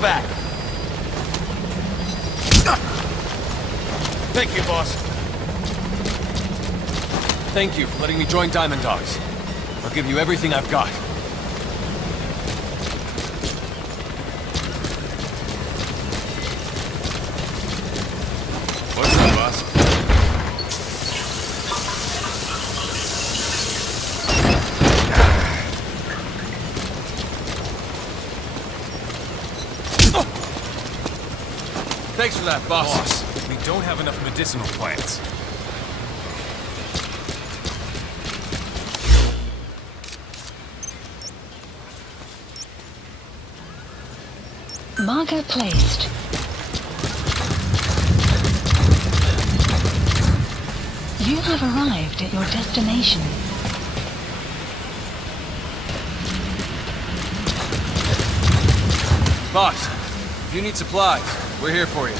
Welcome back. Thank you, boss. Thank you for letting me join Diamond Dogs. I'll give you everything I've got. What's up, boss? Thanks for that, boss. Boss, we don't have enough medicinal plants. Marker placed. You have arrived at your destination. Boss, if you need supplies, we're here for you.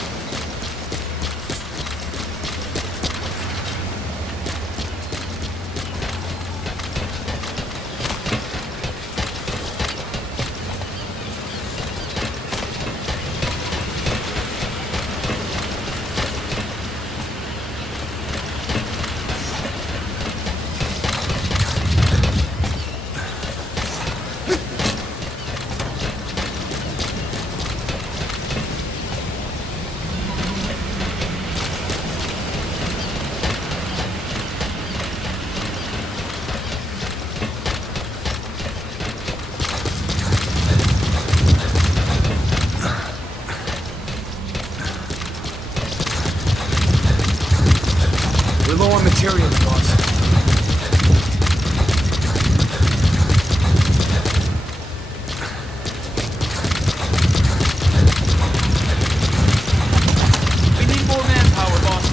We're low on materials, boss. We need more manpower, boss.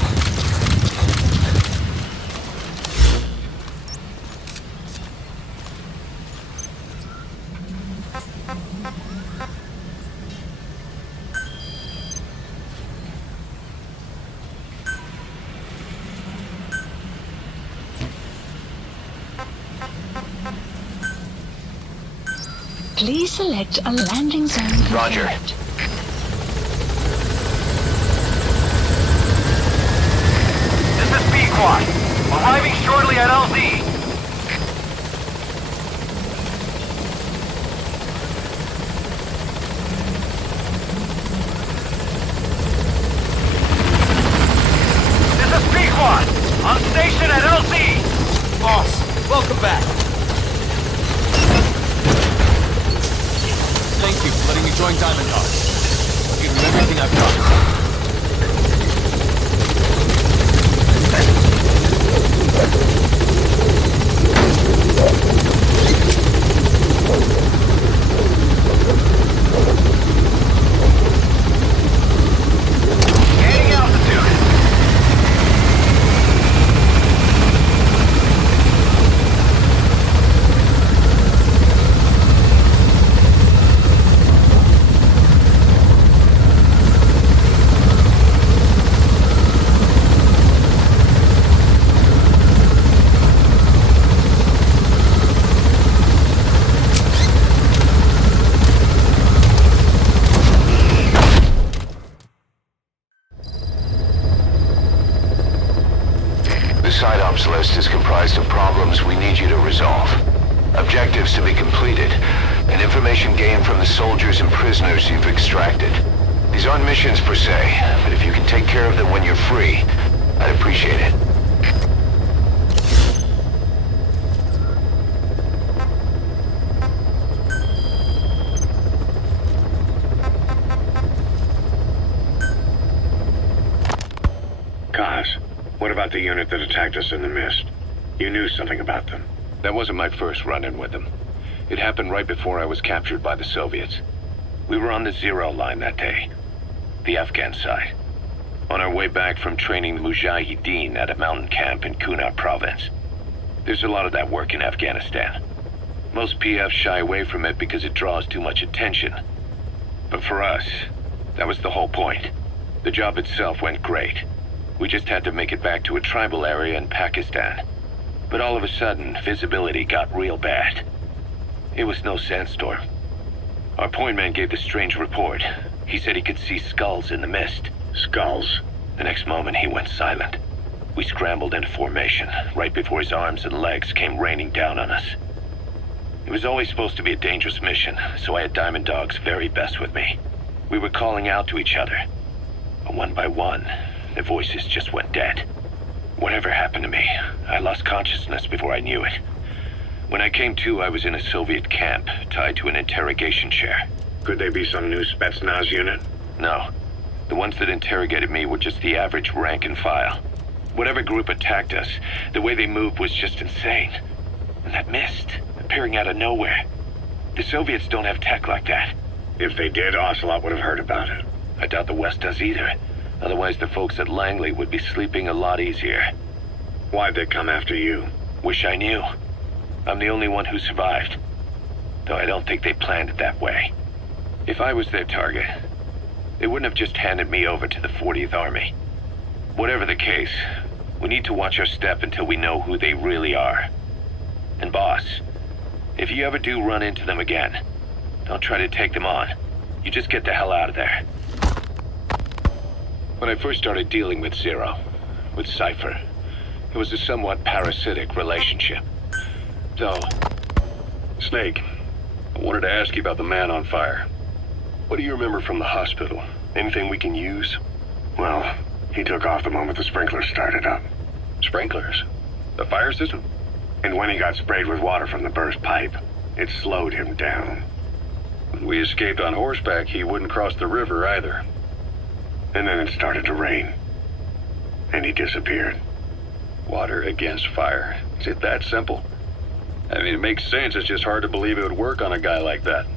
Please select a landing zone. Roger. Correct. This is B-Quad. Arriving shortly at LZ. This is B-Quad. On station at LZ. Boss, welcome back. Thank you for letting me join Diamond Dogs. I'll give you everything I've got. Gaining altitude. The side ops list is comprised of problems we need you to resolve, objectives to be completed, and information gained from the soldiers and prisoners you've extracted. These aren't missions per se, but if you can take care of them when you're free, I'd appreciate it. Kaz, what about the unit that attacked us in the mist? You knew something about them. That wasn't my first run-in with them. It happened right before I was captured by the Soviets. We were on the zero line that day, the Afghan side, on our way back from training the Mujahideen at a mountain camp in Kunar province. There's a lot of that work in Afghanistan. Most PFs shy away from it because it draws too much attention. But for us, that was the whole point. The job itself went great. We just had to make it back to a tribal area in Pakistan. But all of a sudden, visibility got real bad. It was no sandstorm. Our point man gave the strange report. He said he could see skulls in the mist. Skulls? The next moment, he went silent. We scrambled into formation, right before his arms and legs came raining down on us. It was always supposed to be a dangerous mission, so I had Diamond Dog's very best with me. We were calling out to each other. But one by one, the voices just went dead. Whatever happened to me, I lost consciousness before I knew it. When I came to, I was in a Soviet camp, tied to an interrogation chair. Could they be some new Spetsnaz unit? No. The ones that interrogated me were just the average rank and file. Whatever group attacked us, the way they moved was just insane. And that mist, appearing out of nowhere. The Soviets don't have tech like that. If they did, Ocelot would have heard about it. I doubt the West does either. Otherwise, the folks at Langley would be sleeping a lot easier. Why'd they come after you? Wish I knew. I'm the only one who survived. Though I don't think they planned it that way. If I was their target, they wouldn't have just handed me over to the 40th Army. Whatever the case, we need to watch our step until we know who they really are. And boss, if you ever do run into them again, don't try to take them on. You just get the hell out of there. When I first started dealing with Zero, with Cypher, it was a somewhat parasitic relationship. So, Snake, I wanted to ask you about the man on fire. What do you remember from the hospital? Anything we can use? Well, he took off the moment the sprinklers started up. Sprinklers? The fire system? And when he got sprayed with water from the burst pipe, it slowed him down. When we escaped on horseback, he wouldn't cross the river either. And then it started to rain. And he disappeared. Water against fire. Is it that simple? I mean, it makes sense. It's just hard to believe it would work on a guy like that.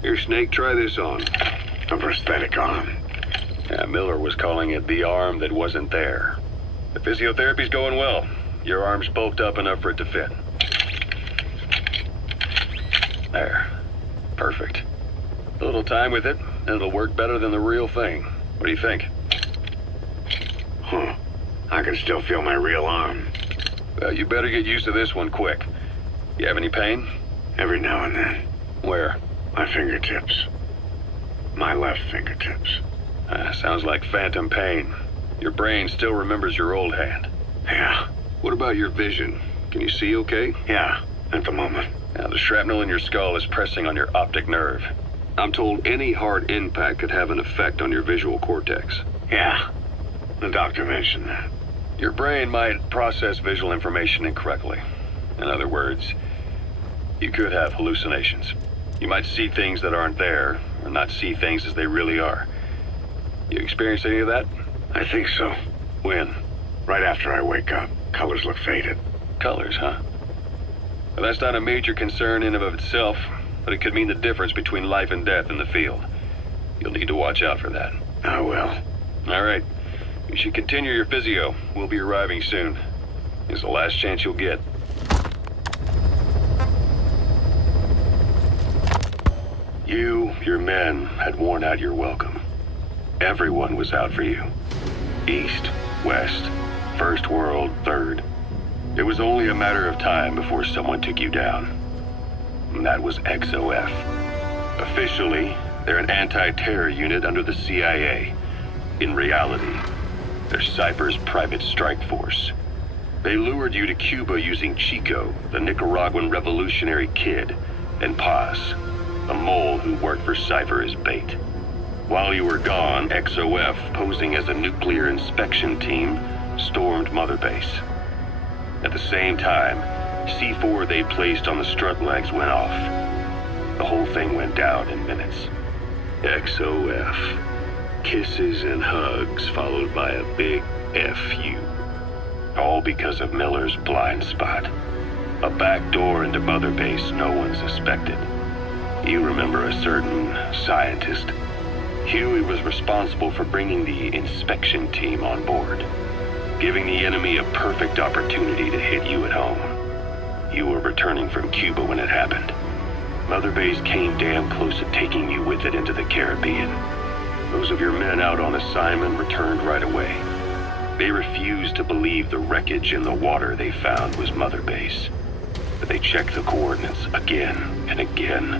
Here, Snake, try this on. A prosthetic arm. Yeah, Miller was calling it the arm that wasn't there. The physiotherapy's going well. Your arm's bulked up enough for it to fit. There. Perfect. A little time with it, and it'll work better than the real thing. What do you think? I can still feel my real arm. Well, you better get used to this one quick. You have any pain? Every now and then. Where? My fingertips. My left fingertips. Sounds like phantom pain. Your brain still remembers your old hand. Yeah. What about your vision? Can you see okay? Yeah, at the moment. Now, the shrapnel in your skull is pressing on your optic nerve. I'm told any hard impact could have an effect on your visual cortex. Yeah, the doctor mentioned that. Your brain might process visual information incorrectly. In other words, you could have hallucinations. You might see things that aren't there, or not see things as they really are. You experience any of that? I think so. When? Right after I wake up. Colors look faded. Colors, huh? Well, that's not a major concern in and of itself, but it could mean the difference between life and death in the field. You'll need to watch out for that. I will. All right. You should continue your physio. We'll be arriving soon. It's the last chance you'll get. You, your men, had worn out your welcome. Everyone was out for you. East, West, First World, Third. It was only a matter of time before someone took you down. And that was XOF. Officially, they're an anti-terror unit under the CIA. In reality, they're Cypher's private strike force. They lured you to Cuba using Chico, the Nicaraguan revolutionary kid, and Paz, a mole who worked for Cypher as bait. While you were gone, XOF, posing as a nuclear inspection team, stormed Mother Base. At the same time, C4 they placed on the strut legs went off. The whole thing went down in minutes. XOF. Kisses and hugs followed by a big FU. All because of Miller's blind spot. A back door into Mother Base no one suspected. You remember a certain scientist. Huey was responsible for bringing the inspection team on board, giving the enemy a perfect opportunity to hit you at home. You were returning from Cuba when it happened. Mother Base came damn close to taking you with it into the Caribbean. Those of your men out on assignment returned right away. They refused to believe the wreckage in the water they found was Mother Base. But they checked the coordinates again and again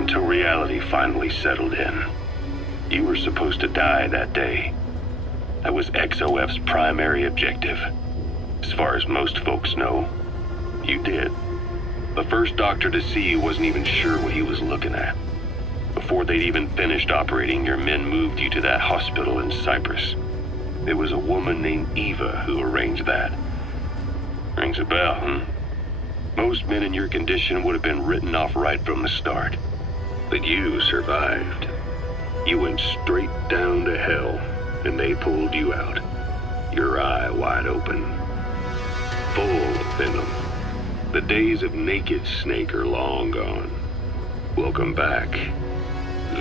until reality finally settled in. You were supposed to die that day. That was XOF's primary objective. As far as most folks know, you did. The first doctor to see you wasn't even sure what he was looking at. Before they'd even finished operating, your men moved you to that hospital in Cyprus. There was a woman named Eva who arranged that. Rings a bell, huh? Most men in your condition would have been written off right from the start. But you survived. You went straight down to hell, and they pulled you out. Your eye wide open. Full venom. The days of naked Snake are long gone. Welcome back,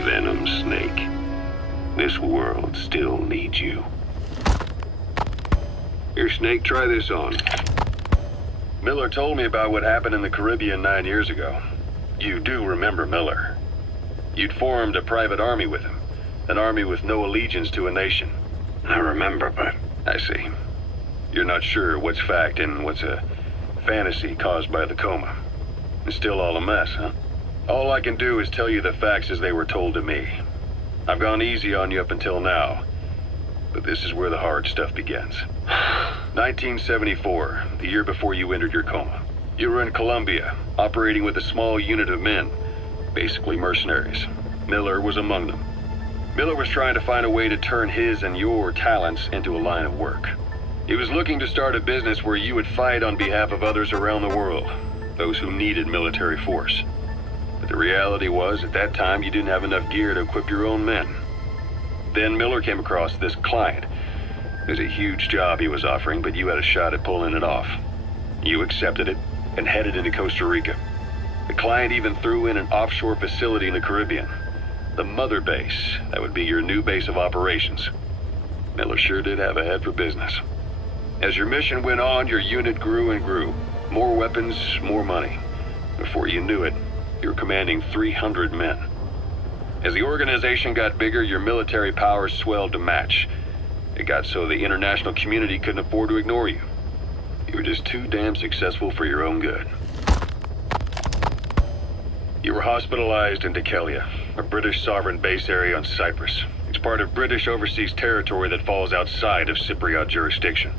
Venom Snake. This world still needs you. Here, Snake, try this on. Miller told me about what happened in the Caribbean 9 years ago. You do remember Miller. You'd formed a private army with him. An army with no allegiance to a nation. I remember, but... I see. You're not sure what's fact and what's a fantasy caused by the coma. It's still all a mess, huh? All I can do is tell you the facts as they were told to me. I've gone easy on you up until now, but this is where the hard stuff begins. 1974, the year before you entered your coma. You were in Colombia, operating with a small unit of men, basically mercenaries. Miller was among them. Miller was trying to find a way to turn his and your talents into a line of work. He was looking to start a business where you would fight on behalf of others around the world, those who needed military force. But the reality was, at that time, you didn't have enough gear to equip your own men. Then Miller came across this client. It was a huge job he was offering, but you had a shot at pulling it off. You accepted it and headed into Costa Rica. The client even threw in an offshore facility in the Caribbean. The Mother Base, that would be your new base of operations. Miller sure did have a head for business. As your mission went on, your unit grew and grew. More weapons, more money. Before you knew it, you were commanding 300 men. As the organization got bigger, your military powers swelled to match. It got so the international community couldn't afford to ignore you. You were just too damn successful for your own good. You were hospitalized in Dekelia, a British sovereign base area on Cyprus. It's part of British overseas territory that falls outside of Cypriot jurisdiction.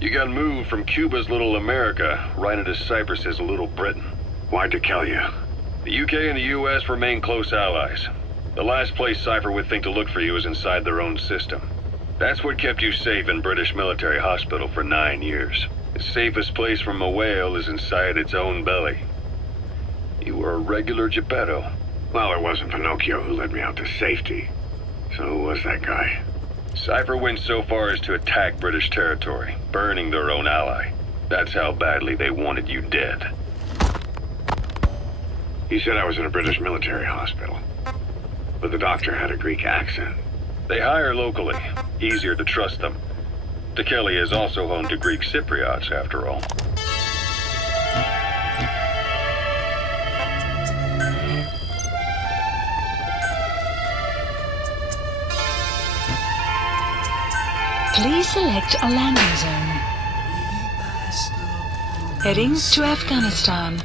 You got moved from Cuba's Little America right into Cyprus's Little Britain. Why Dekelia? The UK and the US remain close allies. The last place Cypher would think to look for you is inside their own system. That's what kept you safe in British military hospital for 9 years. The safest place from a whale is inside its own belly. You were a regular Geppetto. Well, it wasn't Pinocchio who led me out to safety. So who was that guy? Cypher went so far as to attack British territory, burning their own ally. That's how badly they wanted you dead. He said I was in a British military hospital. But the doctor had a Greek accent. They hire locally. Easier to trust them. Dekelia is also home to Greek Cypriots, after all. Please select a landing zone. Heading to Afghanistan.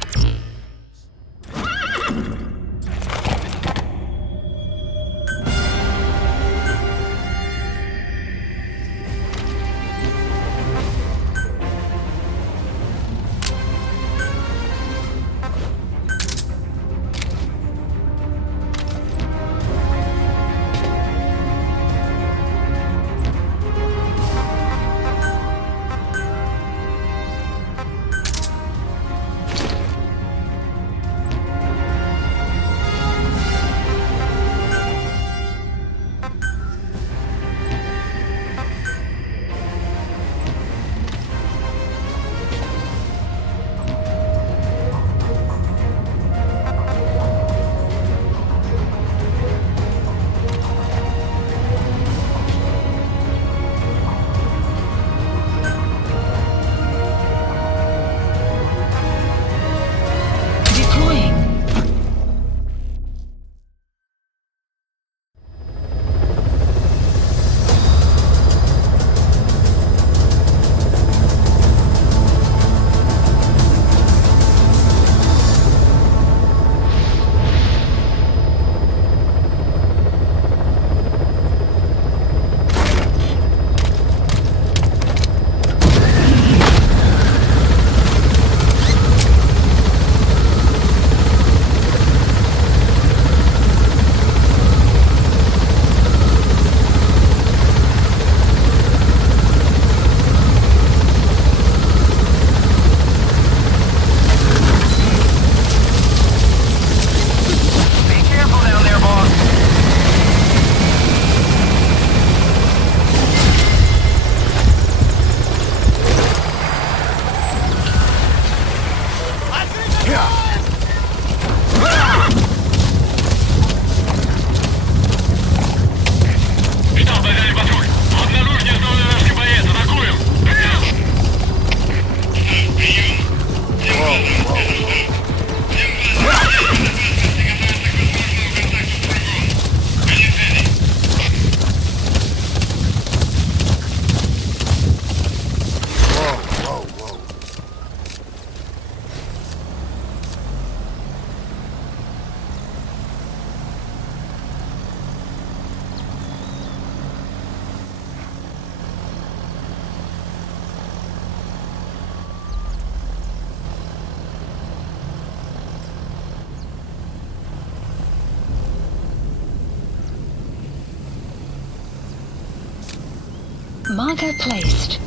Marker placed.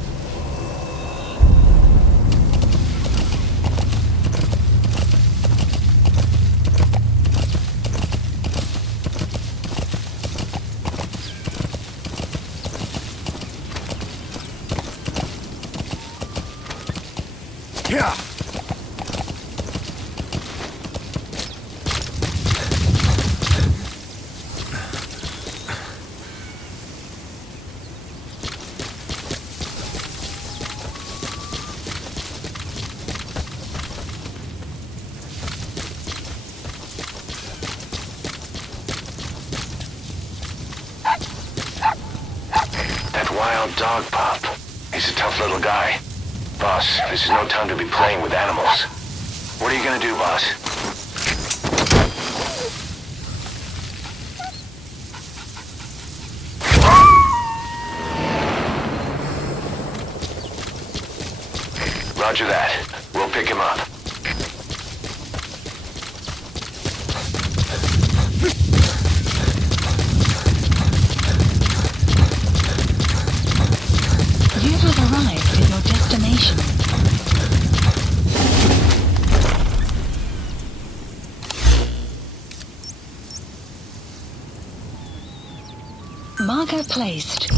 Yeah. Wild dog pup. He's a tough little guy. Boss, this is no time to be playing with animals. What are you gonna do, boss? Roger that. We'll pick him up. You have arrived at your destination. Marker placed.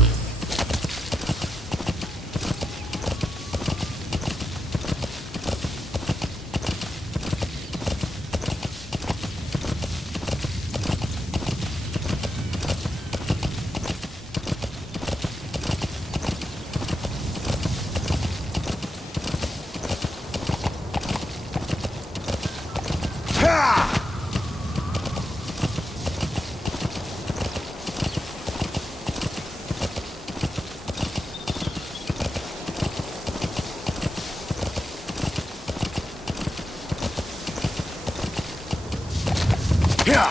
Yeah.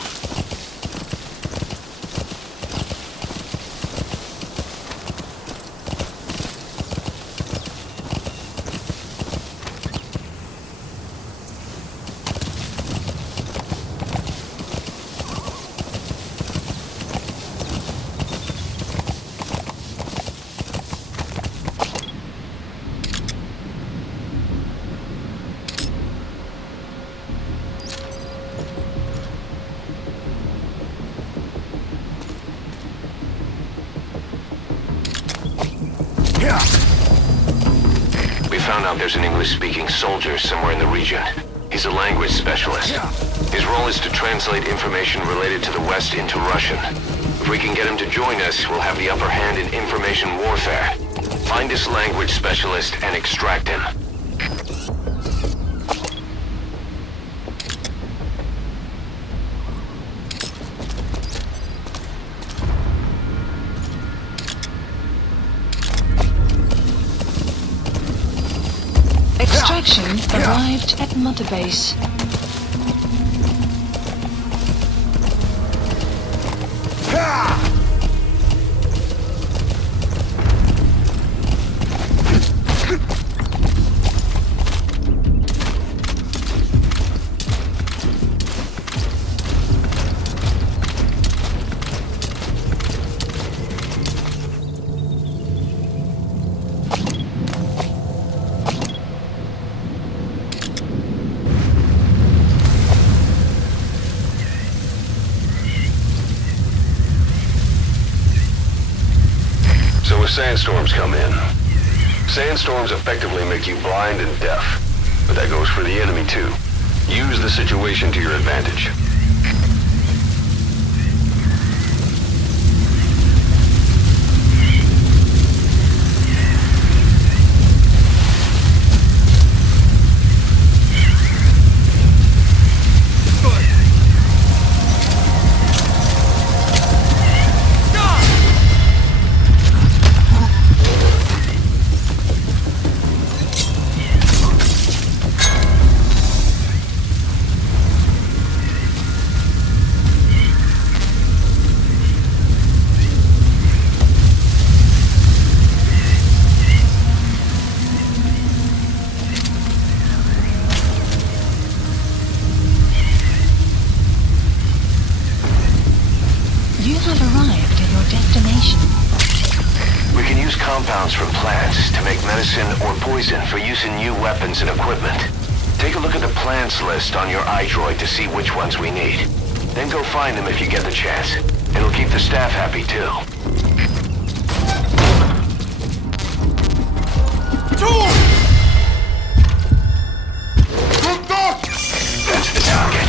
We found out there's an English-speaking soldier somewhere in the region. He's a language specialist. His role is to translate information related to the West into Russian. If we can get him to join us, we'll have the upper hand in information warfare. Find this language specialist and extract him. Extraction arrived at Mother Base. So if sandstorms come in, sandstorms effectively make you blind and deaf. But that goes for the enemy too. Use the situation to your advantage. compounds from plants to make medicine or poison for use in new weapons and equipment. Take a look at the plants list on your iDroid to see which ones we need. Then go find them if you get the chance. It'll keep the staff happy too. That's the target.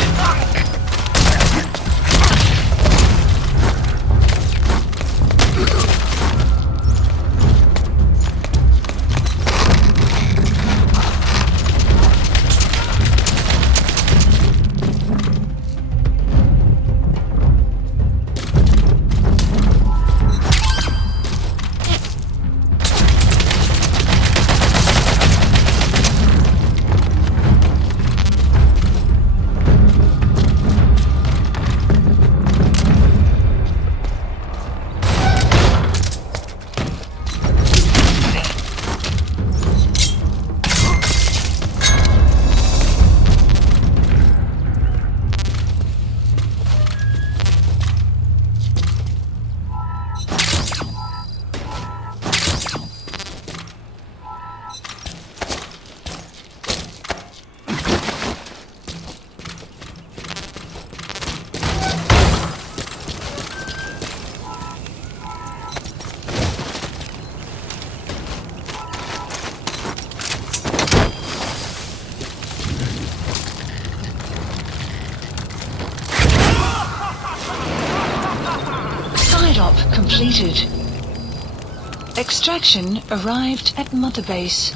Completed. Extraction arrived at Mother Base.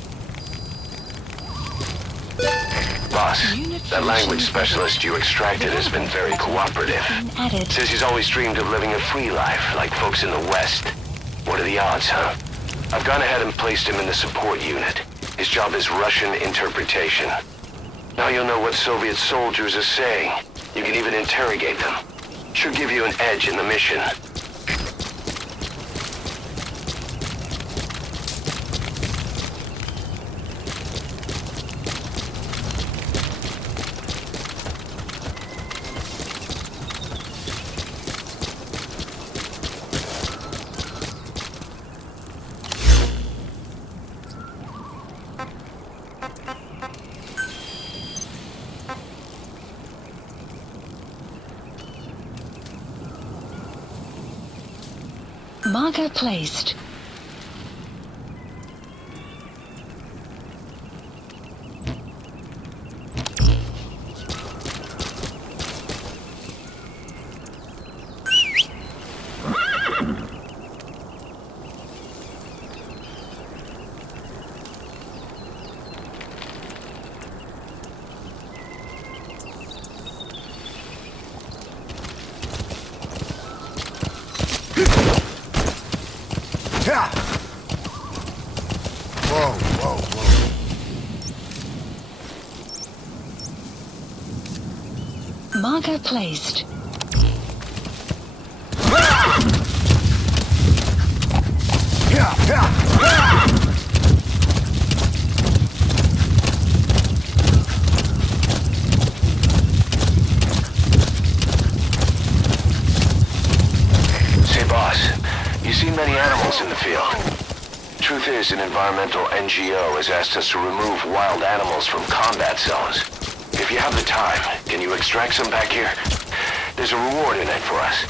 Boss, that language specialist you extracted has been very cooperative. Says he's always dreamed of living a free life, like folks in the West. What are the odds, huh? I've gone ahead and placed him in the support unit. His job is Russian interpretation. Now you'll know what Soviet soldiers are saying. You can even interrogate them. Should give you an edge in the mission. Marker placed. Marker placed. Say, boss, you see many animals in the field. Truth is, an environmental NGO has asked us to remove wild animals from combat zones. If you have the time, can you extract some back here? There's a reward in it for us.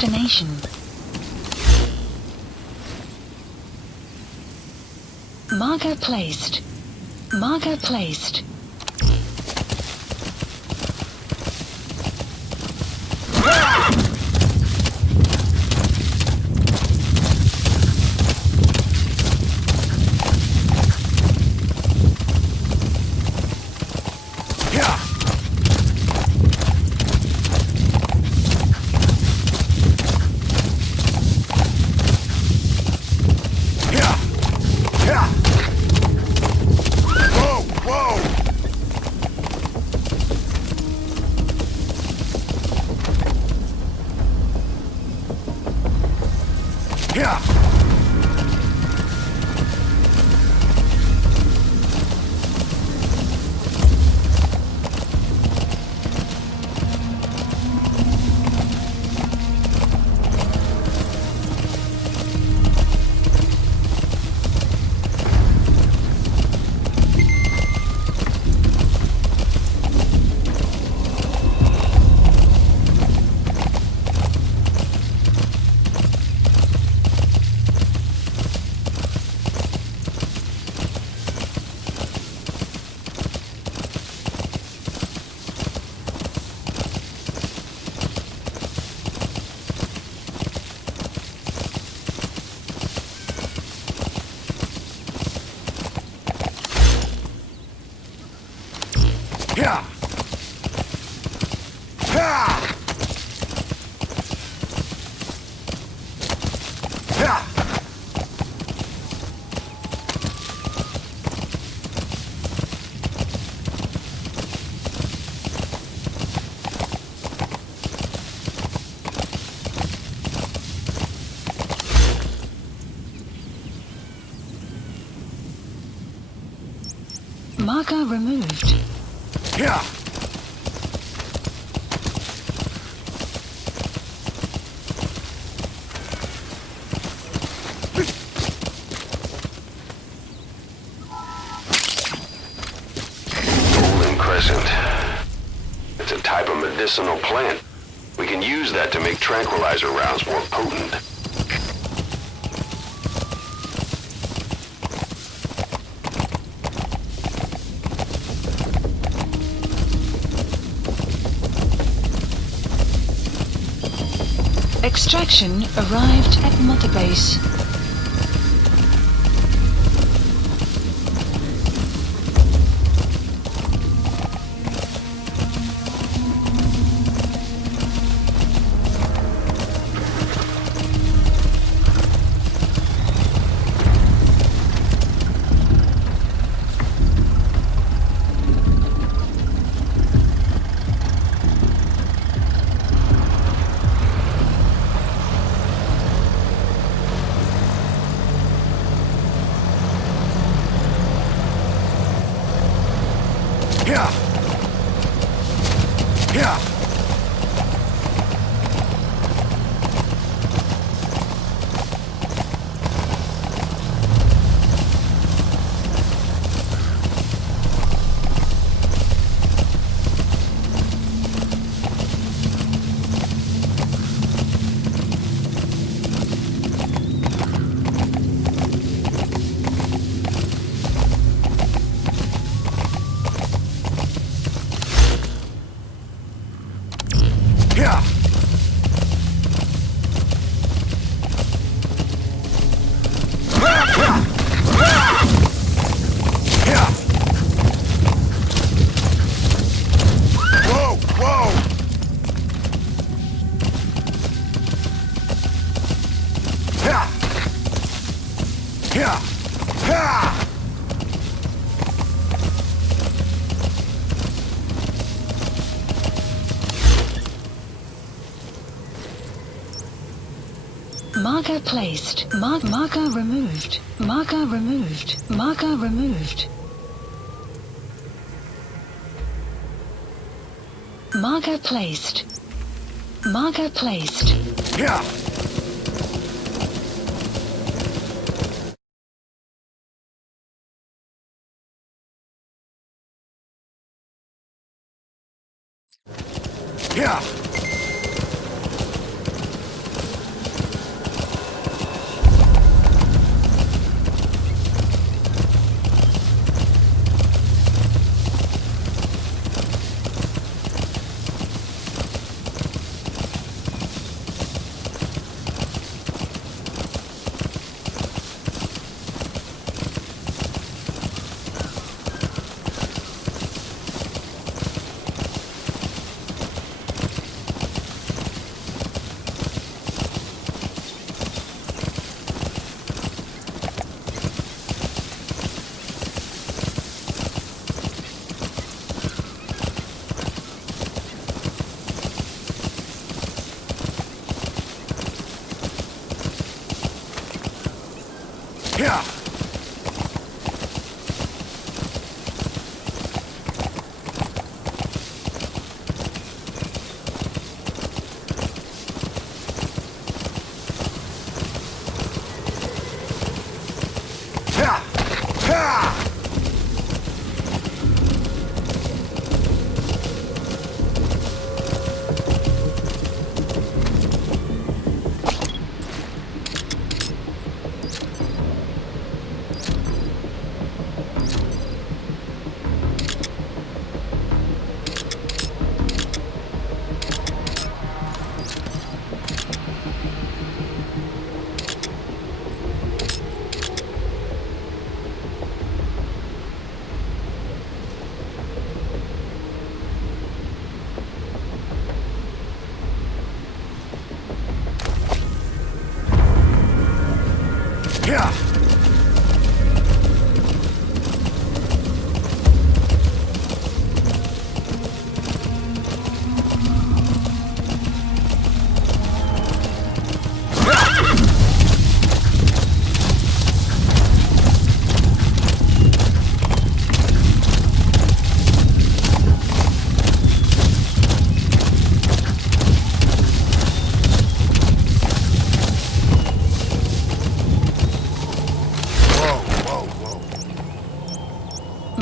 Destination. Marker placed. Marker placed. Marker removed. Yeah. Golden crescent. It's a type of medicinal plant. We can use that to make tranquilizer rounds more potent. Extraction arrived at Mother Base. Marker placed. Marker removed. Marker removed. Marker removed. Marker placed. Marker placed. Yeah. Yeah.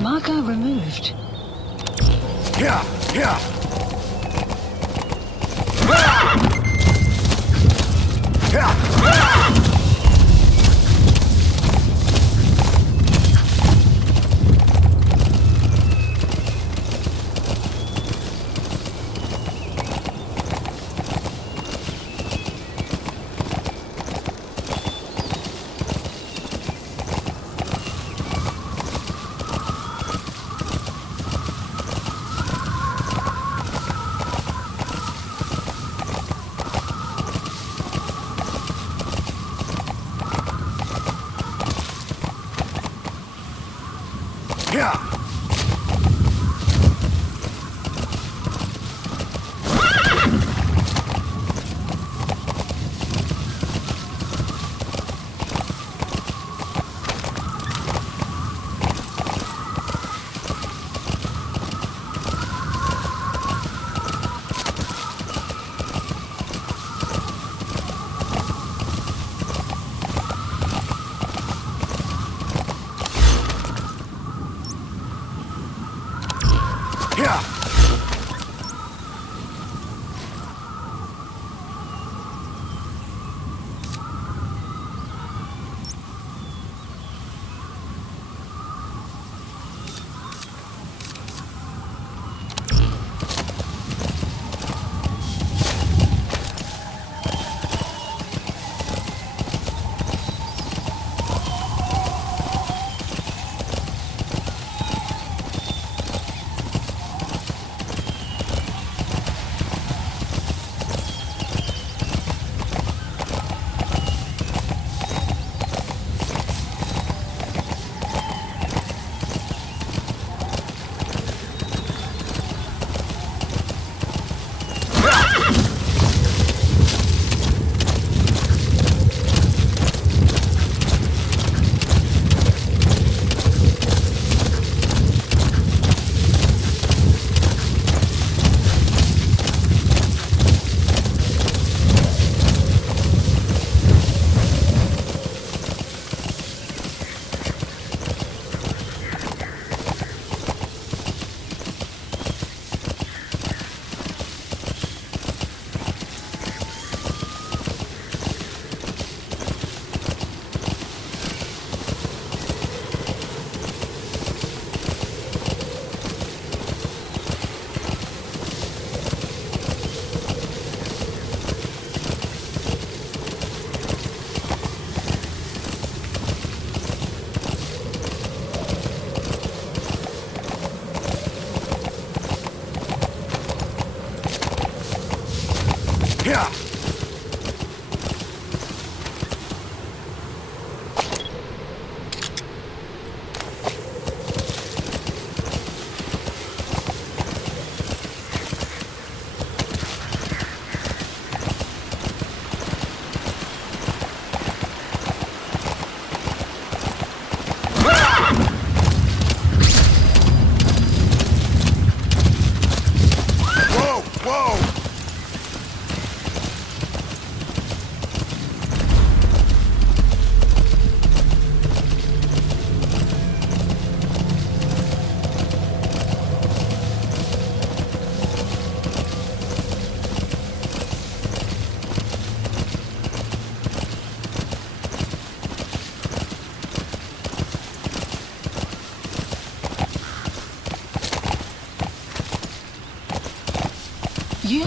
Marker removed.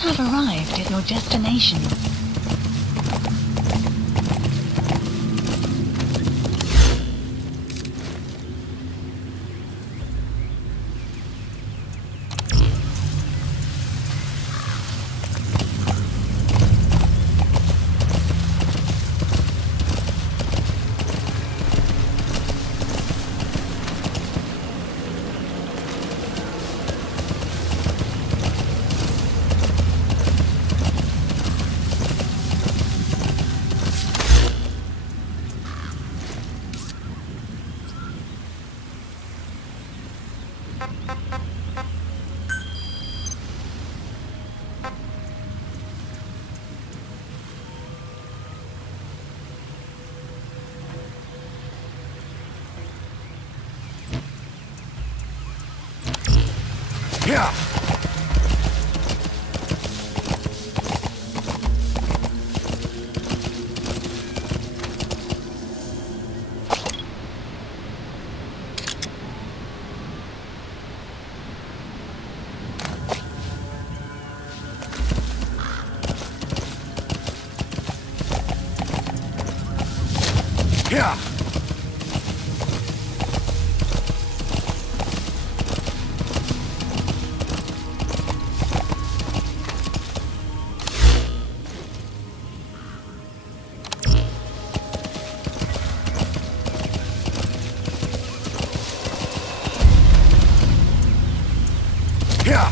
You have arrived at your destination. Yeah. Yeah. Yeah.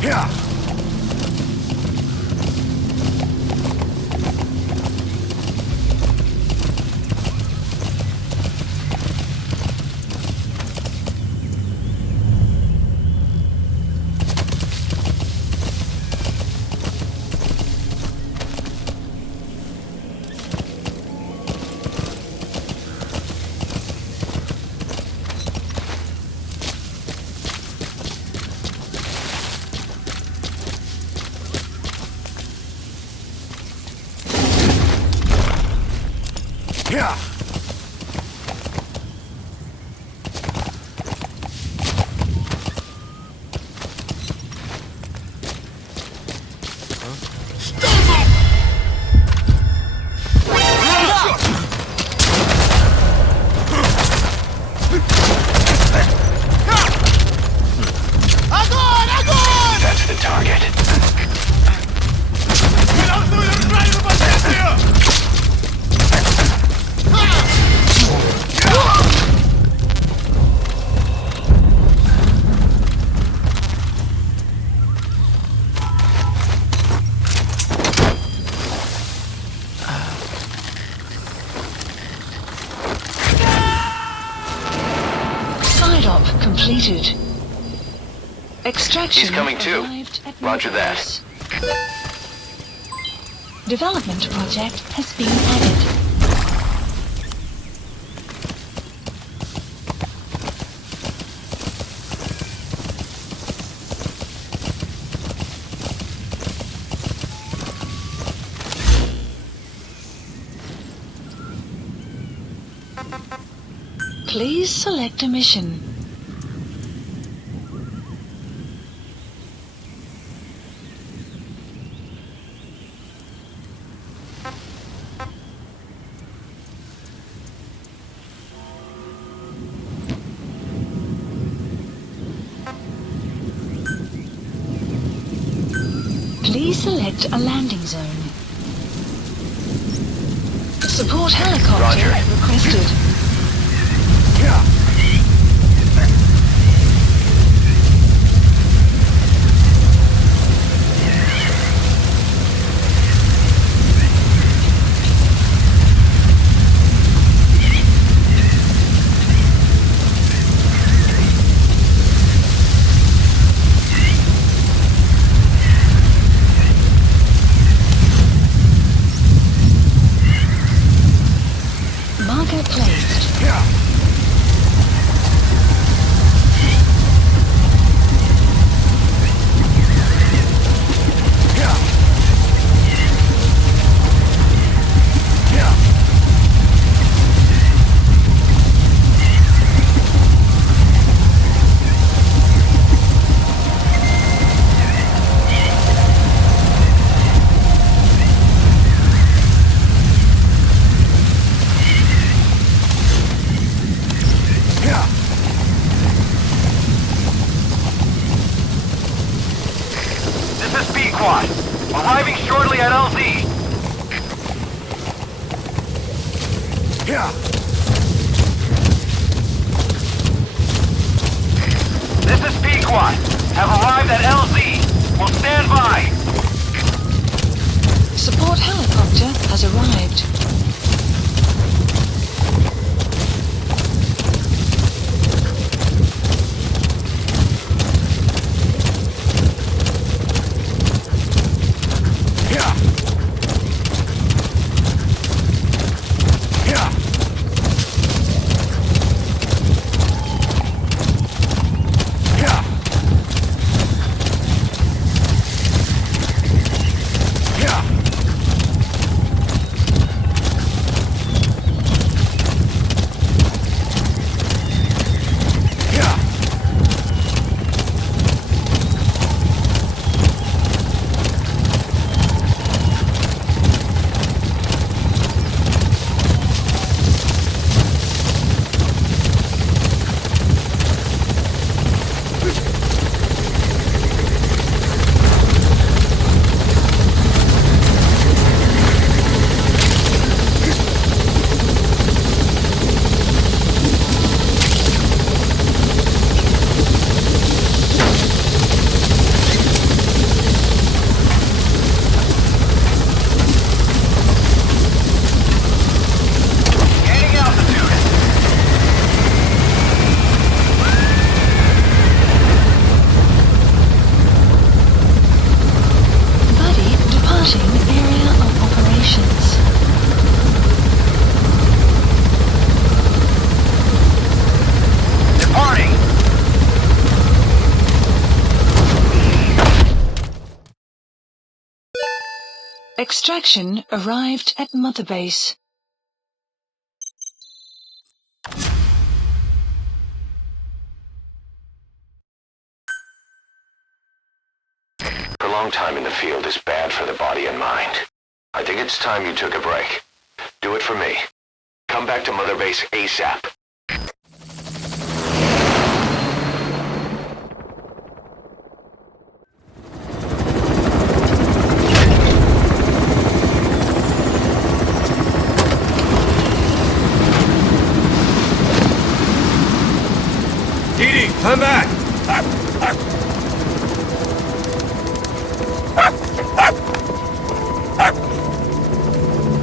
Yeah. Yeah. That's the target. Completed. Extraction. He's coming too. arrived at Roger that. Naples. Development project has been added. Please select a mission. Please select a landing zone. Support helicopter Roger. requested. Yeah. Marker placed. Yeah. Yeah. Yeah. Yeah. This is Pequod. Arriving shortly at LZ. Yeah. This is Pequod. Have arrived at LZ. Will stand by. Support helicopter has arrived. Yeah. Yeah. Yeah. Yeah. Yeah. Gaining altitude. Buddy departing area of operations. Departing. Extraction arrived at Mother Base. Prolonged time in the field is bad for the body and mind. I think it's time you took a break. Do it for me. Come back to Mother Base ASAP. Dee, come back!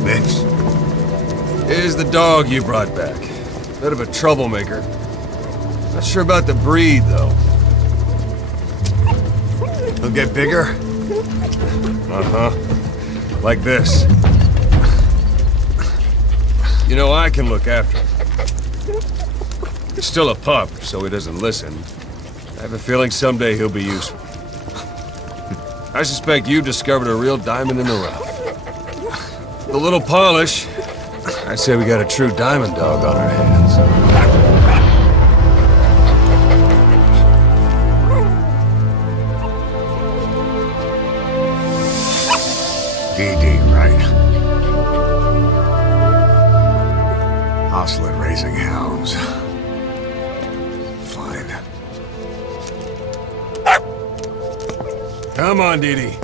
Mitch. Here's the dog you brought back. Bit of a troublemaker. Not sure about the breed, though. He'll get bigger. Uh-huh. Like this. You know, I can look after him. He's still a pup, so he doesn't listen. I have a feeling someday he'll be useful. I suspect you discovered a real diamond in the rough. With a little polish, I'd say we got a true diamond dog on our hands. DD, right? Ocelot raising hounds. Fine. Come on, Dee Dee.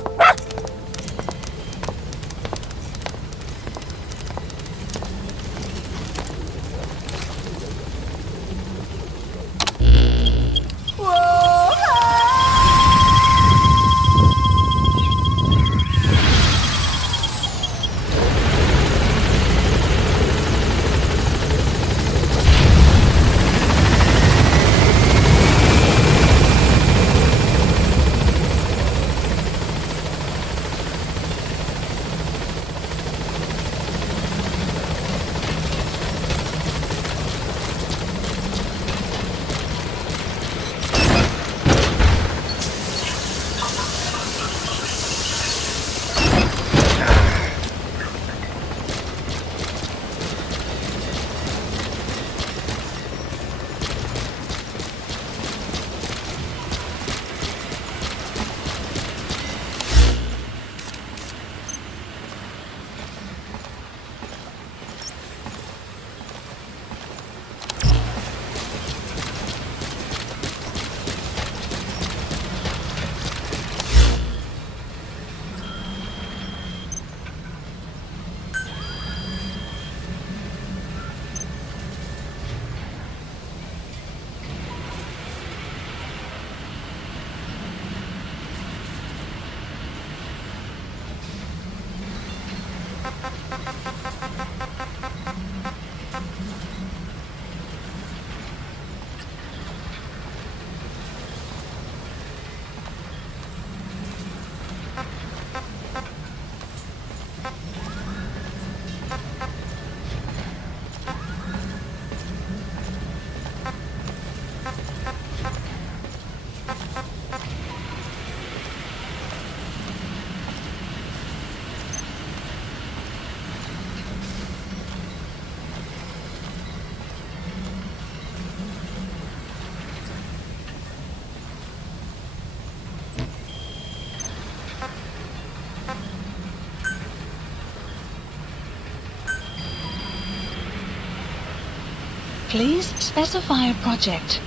Please specify a project.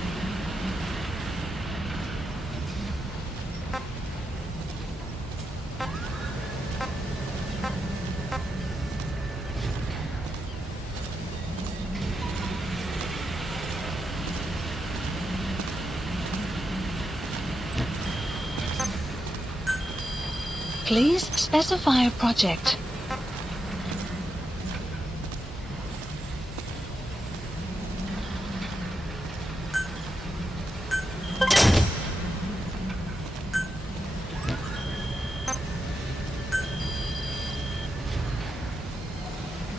Please specify a project.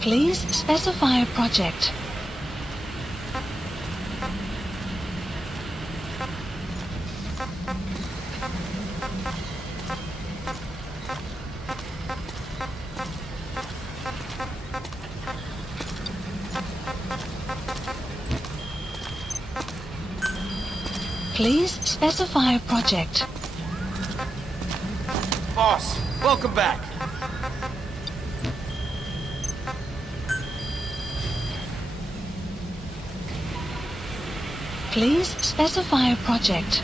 Please specify a project. Please specify a project. Boss, welcome back. Please specify a project.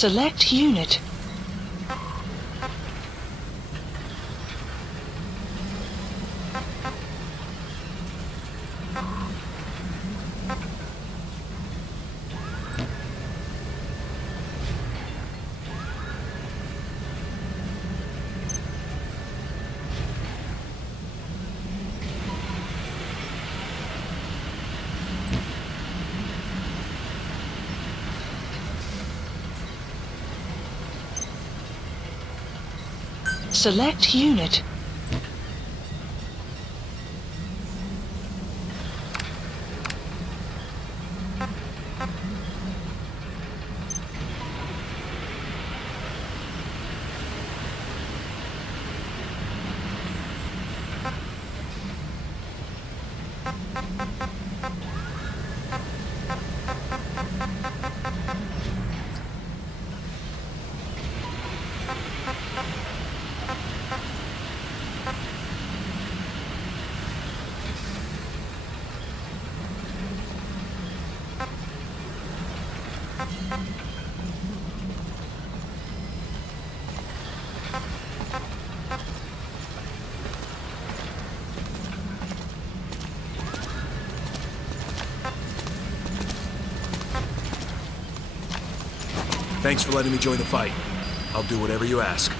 Select unit. Select unit. Thanks for letting me join the fight. I'll do whatever you ask.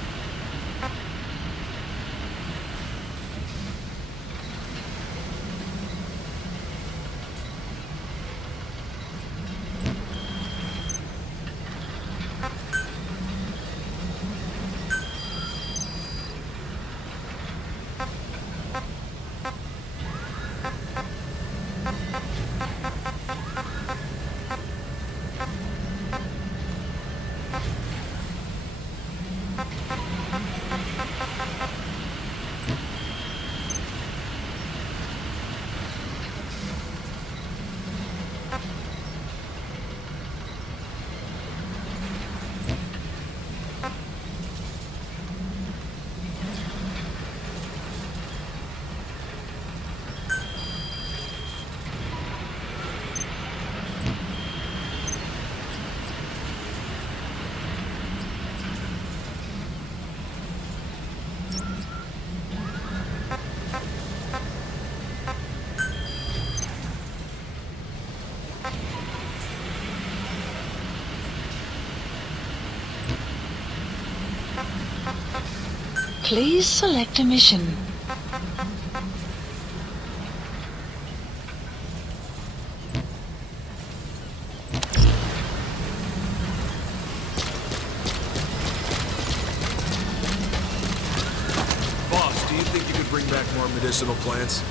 Please select a mission. Boss, do you think you could bring back more medicinal plants?